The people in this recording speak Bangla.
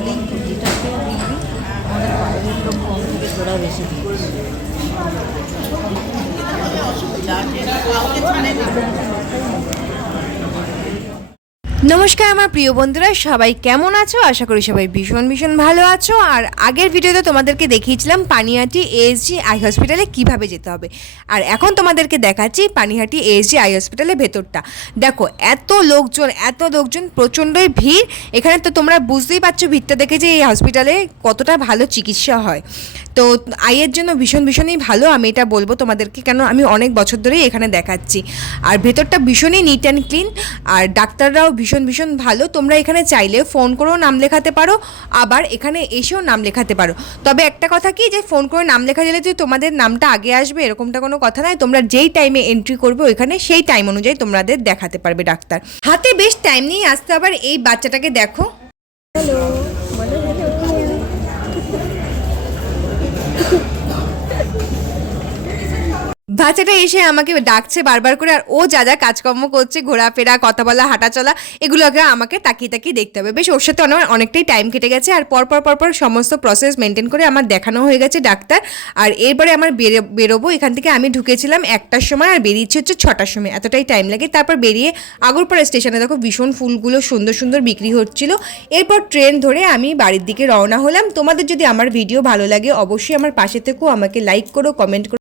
বলেই যেটাকে দেখবি আমাদের বাইরের লোক কম থেকে তোরা বেশি দিচ্ছি। নমস্কার আমার প্রিয় বন্ধুরা, সবাই কেমন আছো? আশা করি সবাই ভীষণ ভীষণ ভালো আছো। আর আগের ভিডিওতে তোমাদেরকে দেখিয়েছিলাম পানিহাটি এএসজি আই হসপিটালে কিভাবে যেতে হবে, আর এখন তোমাদেরকে দেখাচ্ছি পানিহাটি এএসজি আই হসপিটালের ভেতরটা। দেখো এত লোকজন, প্রচণ্ডই ভিড় এখানে। তো তোমরা বুঝতেই পারছো ভিড়টা দেখে যে এই হসপিটালে কতটা ভালো চিকিৎসা হয়। তো আইয়ের জন্য ভীষণই ভালো, আমি এটা বলবো তোমাদেরকে, কেন আমি অনেক বছর ধরেই এখানে দেখাচ্ছি। আর ভেতরটা ভীষণই নিট অ্যান্ড ক্লিন, আর ডাক্তাররাও ভীষণ ভালো। তোমরা এখানে চাইলে ফোন করেও নাম লেখাতে পারো, আবার এখানে এসেও নাম লেখাতে পারো। তবে একটা কথা কি, যে ফোন করে নাম লেখা দিলে যে তোমাদের নামটা আগে আসবে এরকমটা কোনো কথা নয়। তোমরা যেই টাইমে এন্ট্রি করবে ওইখানে সেই টাইম অনুযায়ী তোমাদের দেখাতে পারবে ডাক্তার। হাতে বেশ টাইম নিয়ে আসতে। আবার এই বাচ্চাটাকে দেখো, বাচ্চাটা এসে আমাকে ডাকছে বারবার করে, আর ও যা যা কাজকর্ম করছে, ঘোরাফেরা, কথা বলা, হাঁটা চলা, এগুলোকে আমাকে তাকিয়ে দেখতে হবে। বেশ ওর সাথে অনেকটাই টাইম কেটে গেছে। আর পরপর সমস্ত প্রসেস মেনটেন করে আমার দেখানো হয়ে গেছে ডাক্তার। আর এরপরে আমার বেরোবো এখান থেকে। আমি ঢুকেছিলাম 1টার সময় আর বেরিয়েছি হচ্ছে 6টার সময়, এতটাই টাইম লাগে। তারপর বেরিয়ে আগরপাড়া স্টেশনে দেখো ভীষণ ফুলগুলো সুন্দর বিক্রি হচ্ছিল। এরপর ট্রেন ধরে আমি বাড়ির দিকে রওনা হলাম। তোমাদের যদি আমার ভিডিও ভালো লাগে অবশ্যই আমার পাশে থেকেও আমাকে লাইক করো, কমেন্ট করো।